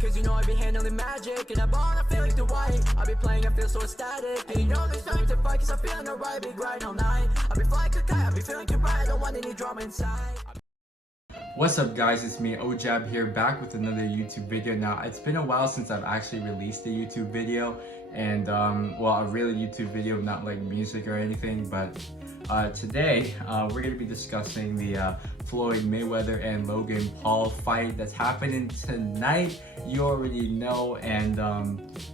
Cause you know I be handling magic. And I ball, I feel like the white. I be playing, I feel so ecstatic. And you know there's nothing to fight, cause I'm feeling alright. Be grinding all night. I be flying like a kite, I be feeling good right. I don't want any drama inside. What's up guys, it's me OAJAB here, back with another YouTube video. Now it's been a while since I've actually released a YouTube video, and well, a real YouTube video, not like music or anything, but today we're going to be discussing the Floyd Mayweather and Logan Paul fight that's happening tonight. You already know, and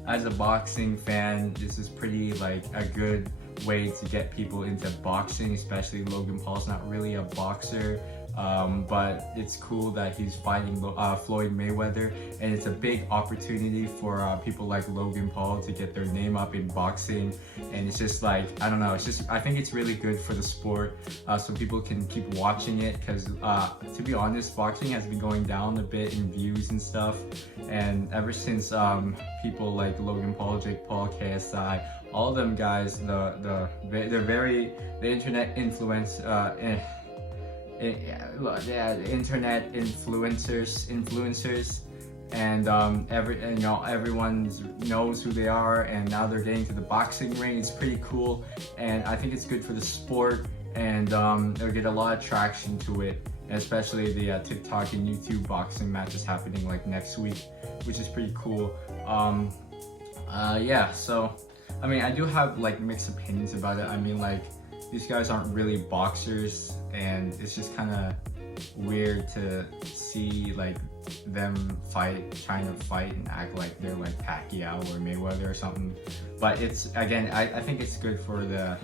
as a boxing fan, this is pretty like a good way to get people into boxing, especially Logan Paul's not really a boxer. But it's cool that he's fighting Floyd Mayweather, and it's a big opportunity for people like Logan Paul to get their name up in boxing. And it's just like, I don't know, it's just, I think it's really good for the sport, so people can keep watching it, because to be honest, boxing has been going down a bit in views and stuff, and ever since people like Logan Paul, Jake Paul, KSI, all of them guys, the internet influence internet influencers, and you know, everyone knows who they are, and now they're getting to the boxing ring. It's pretty cool, and I think it's good for the sport, and they'll get a lot of traction to it, and especially the TikTok and YouTube boxing matches happening like next week, which is pretty cool. Yeah, so I mean, I do have like mixed opinions about it. I mean, like, these guys aren't really boxers, and it's just kind of weird to see like them trying to fight and act like they're like Pacquiao or Mayweather or something. But it's, again, I think it's good for the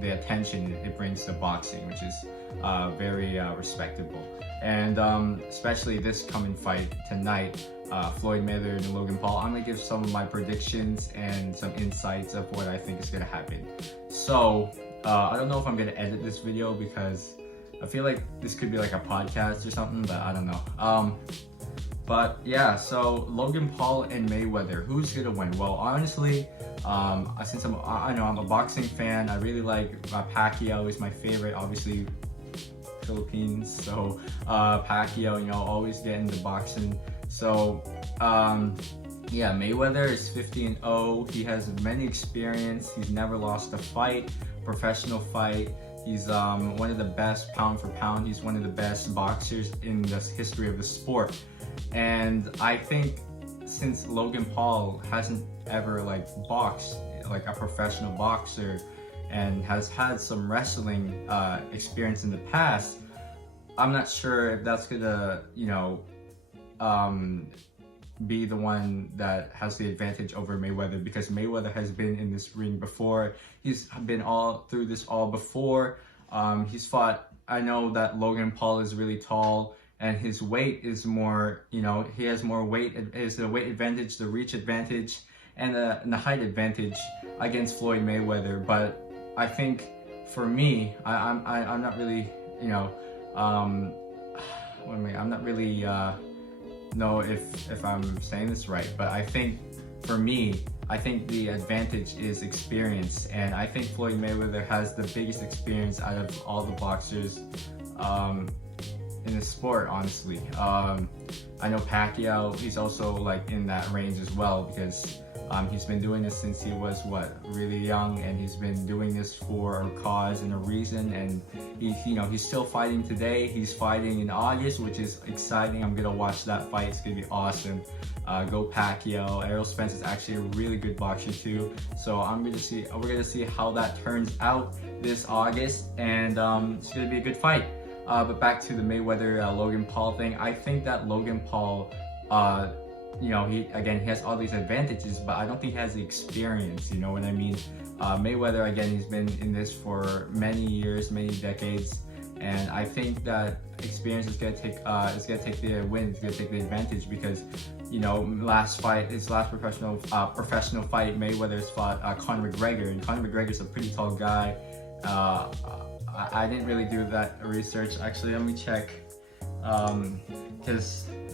the attention it brings to boxing, which is very respectable. And especially this coming fight tonight, Floyd Mayweather and Logan Paul, I'm gonna give some of my predictions and some insights of what I think is gonna happen. So I don't know if I'm gonna edit this video, because I feel like this could be like a podcast or something, but I don't know. But yeah, so Logan Paul and Mayweather, who's gonna win? Well, honestly, since I know I'm a boxing fan, I really like Pacquiao is my favorite, obviously Philippines, so Pacquiao, you know, always get into boxing. So yeah, Mayweather is 50-0. He has many experience. He's never lost a fight, professional fight. He's one of the best pound for pound. He's one of the best boxers in the history of the sport. And I think since Logan Paul hasn't ever like boxed like a professional boxer, and has had some wrestling experience in the past, I'm not sure if that's gonna, you know, be the one that has the advantage over Mayweather, because Mayweather has been in this ring before. He's been all through this before. He's fought, I know that Logan Paul is really tall, and his weight is more, you know, he has more weight, is the weight advantage, the reach advantage, and the height advantage against Floyd Mayweather. But I think for me, I'm not really, you know, I'm not really know if I'm saying this right, but I think for me, I think the advantage is experience, and I think Floyd Mayweather has the biggest experience out of all the boxers in the sport, honestly. I know Pacquiao, he's also like in that range as well, because he's been doing this since he was really young, and he's been doing this for a cause and a reason, and he's still fighting today. He's fighting in August, which is exciting. I'm gonna watch that fight. It's gonna be awesome. Go Pacquiao. Errol Spence is actually a really good boxer too, so we're gonna see how that turns out this August, and it's gonna be a good fight. But back to the Mayweather Logan Paul thing, I think that Logan Paul, you know, he has all these advantages, but I don't think he has the experience, you know what I mean? Mayweather, again, he's been in this for many years, many decades, and I think that experience is gonna take the win, it's gonna take the advantage, because, you know, his last professional fight, Mayweather's fought Conor McGregor, and Conor McGregor's a pretty tall guy. I didn't really do that research. Actually, let me check. Let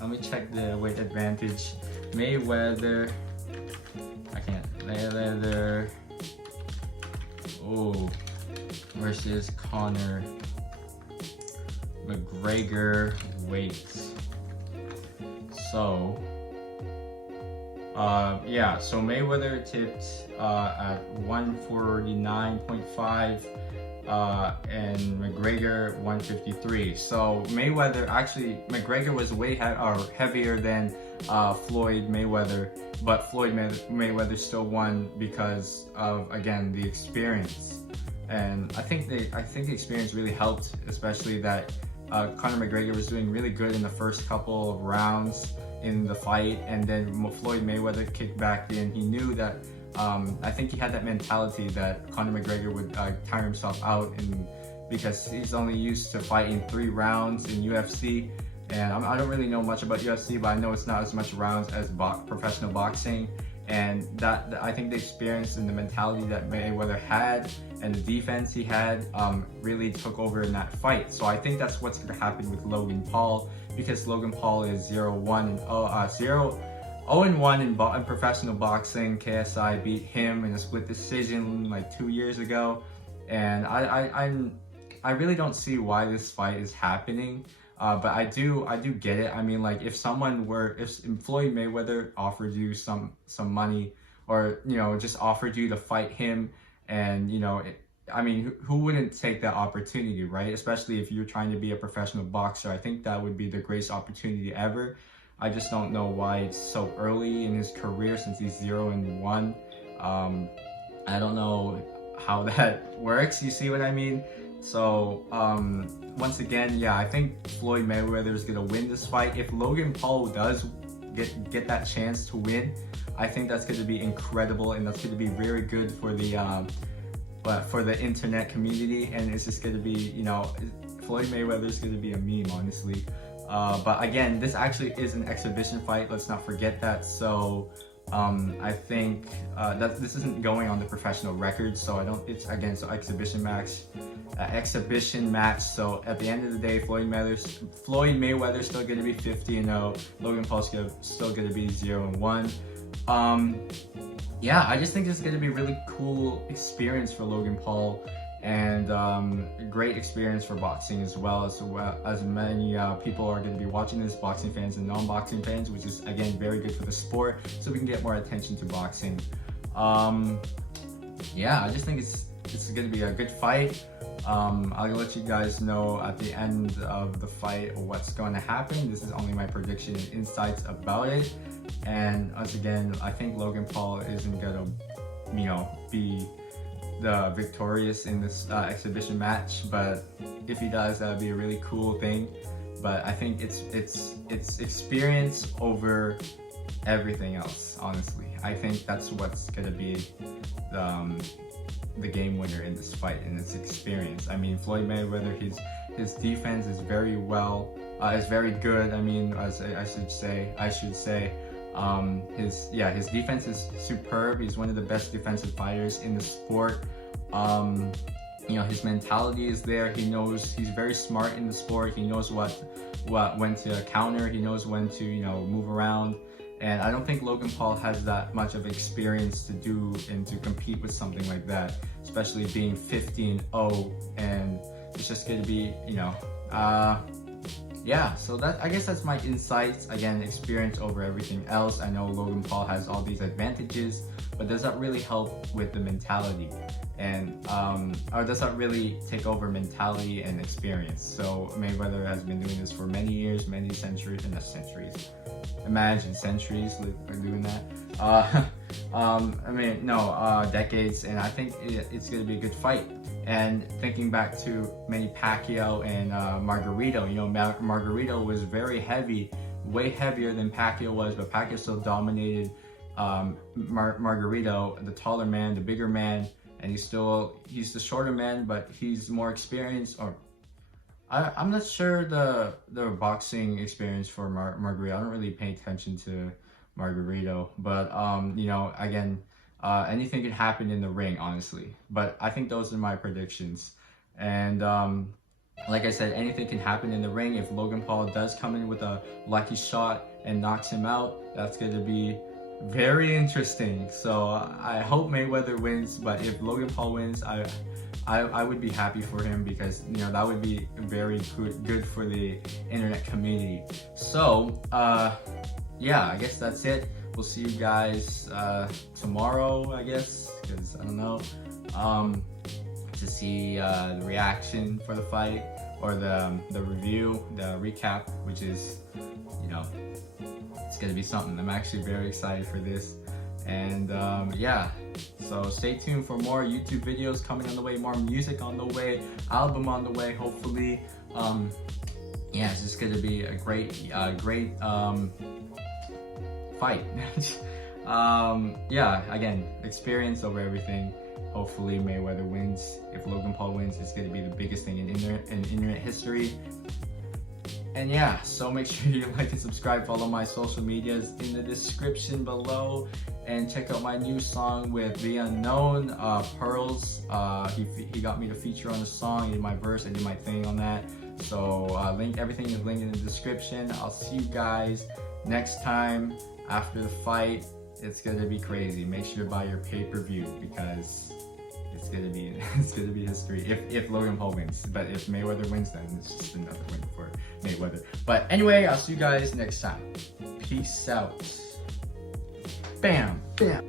me check the weight advantage. Mayweather versus Conor McGregor weight. So yeah, so Mayweather tipped at 149.5 and McGregor 153. So McGregor was way heavier than Floyd Mayweather, but Floyd Mayweather still won because of, again, the experience. And I think the experience really helped, especially that Conor McGregor was doing really good in the first couple of rounds in the fight, and then Floyd Mayweather kicked back in. He knew that, I think he had that mentality that Conor McGregor would tire himself out, because he's only used to fighting 3 rounds in UFC. And I don't really know much about UFC, but I know it's not as much rounds as professional boxing. And that I think the experience and the mentality that Mayweather had and the defense he had really took over in that fight. So I think that's what's going to happen with Logan Paul, because Logan Paul is 0-1 in professional boxing. KSI beat him in a split decision like 2 years ago, and I really don't see why this fight is happening. But I do get it. I mean, like, if Floyd Mayweather offered you some money, or, you know, just offered you to fight him, and, you know, I mean, who wouldn't take that opportunity, right? Especially if you're trying to be a professional boxer. I think that would be the greatest opportunity ever. I just don't know why it's so early in his career, since he's 0-1. I don't know how that works. You see what I mean? So once again, yeah, I think Floyd Mayweather is gonna win this fight. If Logan Paul does get that chance to win, I think that's gonna be incredible, and that's gonna be very good for the internet community. And it's just gonna be, you know, Floyd Mayweather is gonna be a meme, honestly. But again, this actually is an exhibition fight. Let's not forget that. So I think that this isn't going on the professional record, so it's again, so exhibition match. So at the end of the day, Floyd Mayweather's still gonna be 50-0. Logan Paul's still gonna be 0-1. Yeah, I just think this is gonna be a really cool experience for Logan Paul, and great experience for boxing as well as many people are going to be watching this, boxing fans and non-boxing fans, which is again very good for the sport, so we can get more attention to boxing. Yeah, I just think it's going to be a good fight. I'll let you guys know at the end of the fight what's going to happen. This is only my prediction and insights about it. And once again, I think Logan Paul isn't going to, you know, be the victorious in this exhibition match, but if he does, that would be a really cool thing. But I think it's experience over everything else, honestly. I think that's what's gonna be the game winner in this fight, and it's experience. I mean, Floyd Mayweather, his defense is very good. I mean, as I should say. His defense is superb. He's one of the best defensive fighters in the sport. You know, his mentality is there. He's very smart in the sport. He knows when to counter. He knows when to, you know, move around. And I don't think Logan Paul has that much of experience to do and to compete with something like that, especially being 50-0, and it's just gonna be, you know, yeah, so I guess that's my insights. Again, experience over everything else. I know Logan Paul has all these advantages, but does that really help with the mentality? And or does that really take over mentality and experience? So Mayweather has been doing this for many years, many centuries, and not centuries. Imagine centuries doing that. I mean, no, decades, and I think it's gonna be a good fight. And thinking back to Manny Pacquiao and Margarito, you know, Margarito was very heavy, way heavier than Pacquiao was, but Pacquiao still dominated Margarito, the taller man, the bigger man, and he's the shorter man, but he's more experienced. Or I'm not sure the boxing experience for Margarito. I don't really pay attention to Margarito, but you know, again, anything can happen in the ring, honestly. But I think those are my predictions. And like I said, anything can happen in the ring. If Logan Paul does come in with a lucky shot and knocks him out, that's going to be very interesting. So I hope Mayweather wins, but if Logan Paul wins, I would be happy for him, because you know that would be very good for the internet community. So yeah, I guess that's it. We'll see you guys tomorrow, I guess, because I don't know, to see the reaction for the fight, or the review, the recap, which is, you know, it's gonna be something. I'm actually very excited for this. And yeah, so stay tuned for more YouTube videos coming on the way, more music on the way, album on the way, hopefully. Yeah, it's just gonna be a great fight. Yeah, again, experience over everything. Hopefully Mayweather wins. If Logan Paul wins, it's gonna be the biggest thing in internet history. And yeah, so make sure you like and subscribe, follow my social medias in the description below, and check out my new song with The Unknown, PEARLZ. He got me to feature on the song. He did my verse, I did my thing on that. So everything is linked in the description. I'll see you guys next time after the fight. It's gonna be crazy. Make sure to buy your pay-per-view, because it's gonna be history if Logan Paul wins. But if Mayweather wins, then it's just another win for Mayweather. But anyway, I'll see you guys next time. Peace out. Bam, bam.